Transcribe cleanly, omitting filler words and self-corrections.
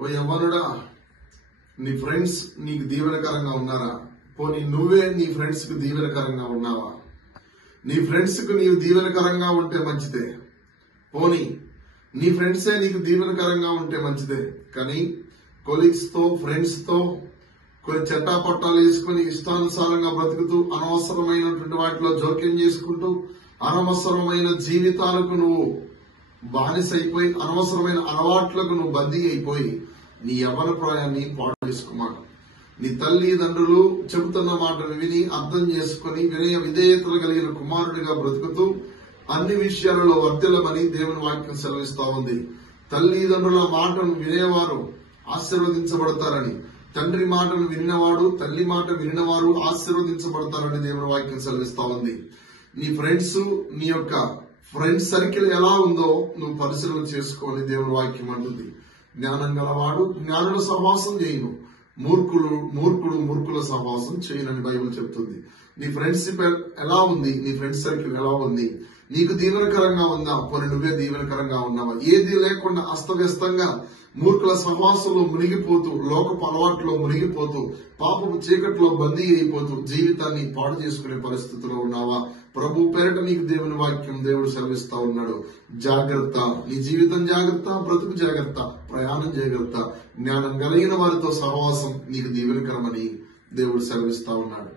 ఓ యవ్వనుడా, నీ ఫ్రెండ్స్ నీకు దీవెనకరంగా ఉన్నారా? పోనీ నువ్వే నీ ఫ్రెండ్స్ కు దీవెనకరంగా ఉన్నావా? నీ ఫ్రెండ్స్ కు నీవు దీవెనకరంగా ఉంటే మంచిదే. పోనీ నీ ఫ్రెండ్సే నీకు దీవెనకరంగా ఉంటే మంచిదే. కానీ కొలీగ్స్ తో, ఫ్రెండ్స్ తో కొన్ని చట్టాపట్టాలు వేసుకుని ఇష్టానుసారంగా బ్రతుకుతూ అనవసరమైనటువంటి వాటిలో జోక్యం చేసుకుంటూ అనవసరమైన జీవితాలకు నువ్వు బానిసైపోయి అనవసరమైన అలవాట్లకు నువ్వు బందీ అయిపోయి నీ యవ్వన ప్రాయాన్ని పాడు చేసుకున్నాడు. నీ తల్లిదండ్రులు చెబుతున్న మాటలు విని అర్థం చేసుకుని వినయ విధేయతలు కలిగిన కుమారుడిగా బ్రతుకుతూ అన్ని విషయాలలో వర్తిల్లమని దేవుని వాక్యం సెలవిస్తా ఉంది. తల్లిదండ్రుల మాటను వినేవారు ఆశీర్వదించబడతారని, తండ్రి మాటను వినినవాడు, తల్లి మాట వినినవారు ఆశీర్వదించబడతారని దేవుని వాక్యం సెలవిస్తా ఉంది. నీ ఫ్రెండ్స్, నీ యొక్క ఫ్రెండ్స్ సర్కిల్ ఎలా ఉందో నువ్వు పరిశీలన చేసుకోని దేవుని వాక్యం అంటుంది. జ్ఞానం గలవాడు జ్ఞానుల సహవాసం చేయను, మూర్ఖుల సహవాసం చేయనని బైబిల్ చెప్తుంది. నీ ఫ్రెండ్షిప్ ఎలా ఉంది? నీ ఫ్రెండ్స్ సర్కిల్ ఎలా ఉంది? నీకు దీవెనకరంగా ఉందా? పోనీ నువ్వే దీవెనకరంగా ఉన్నావా? ఏది లేకుండా అస్తవ్యస్తంగా మూర్ఖుల సహవాసంలో మునిగిపోతూ, లోకపు అలవాట్లో మునిగిపోతూ, పాపపు చీకట్లో బందీ అయిపోతూ జీవితాన్ని పాడు చేసుకునే పరిస్థితిలో ఉన్నావా? ప్రభు పేరిట నీకు దేవుని వాక్యం దేవుడు సెలవిస్తా ఉన్నాడు. జాగ్రత్త, నీ జీవితం జాగ్రత్త, బ్రతుకు జాగ్రత్త, ప్రయాణం జాగ్రత్త. జ్ఞానం కలిగిన వారితో సహవాసం నీకు దీవెనకరమని దేవుడు సెలవిస్తా ఉన్నాడు.